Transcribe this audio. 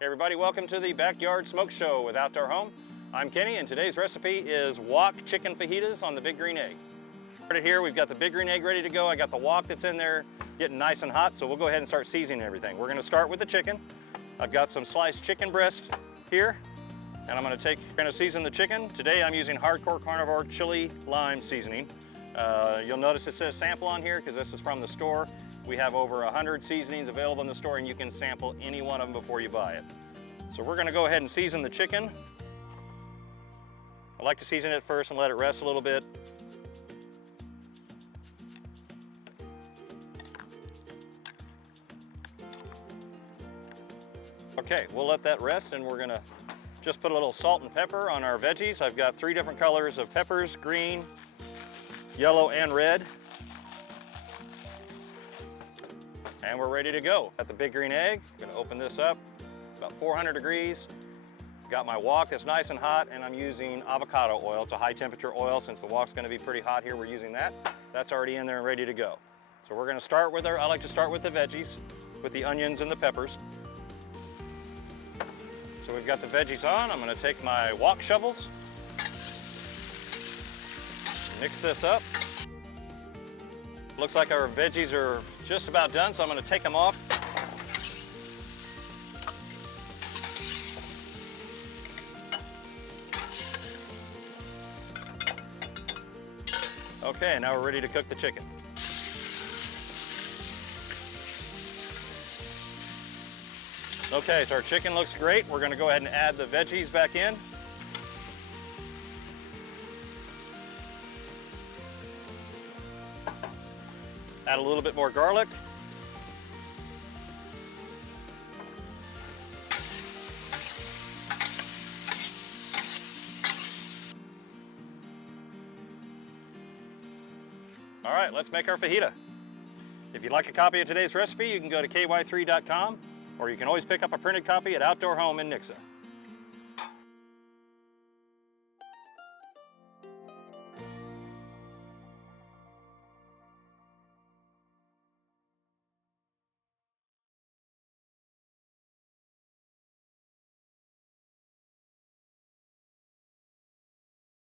Hey everybody, welcome to the Backyard Smoke Show with Outdoor Home. I'm Kenny and today's recipe is wok chicken fajitas on the big green egg. Right here we've got the big green egg ready to go. I got the wok that's in there getting nice and hot, so we'll go ahead and start seasoning everything. We're going to start with the chicken. I've got some sliced chicken breast here and I'm going to season the chicken. Today I'm using Hardcore Carnivore chili lime seasoning. You'll notice it says sample on here because this is from the store. We have over 100 seasonings available in the store and you can sample any one of them before you buy it. So we're gonna go ahead and season the chicken. I like to season it first and let it rest a little bit. Okay, we'll let that rest and we're gonna just put a little salt and pepper on our veggies. I've got 3 different colors of peppers, green, yellow, and red. And we're ready to go. Got the big green egg. I'm gonna open this up, about 400 degrees. Got my wok that's nice and hot, and I'm using avocado oil. It's a high temperature oil. Since the wok's gonna be pretty hot here, we're using that. That's already in there and ready to go. So we're gonna start with I like to start with the veggies, with the onions and the peppers. So we've got the veggies on. I'm gonna take my wok shovels, mix this up. Looks like our veggies are just about done, so I'm going to take them off. Okay, now we're ready to cook the chicken. Okay, so our chicken looks great. We're going to go ahead and add the veggies back in. Add a little bit more garlic. All right, let's make our fajita. If you'd like a copy of today's recipe, you can go to ky3.com, or you can always pick up a printed copy at Outdoor Home in Nixa.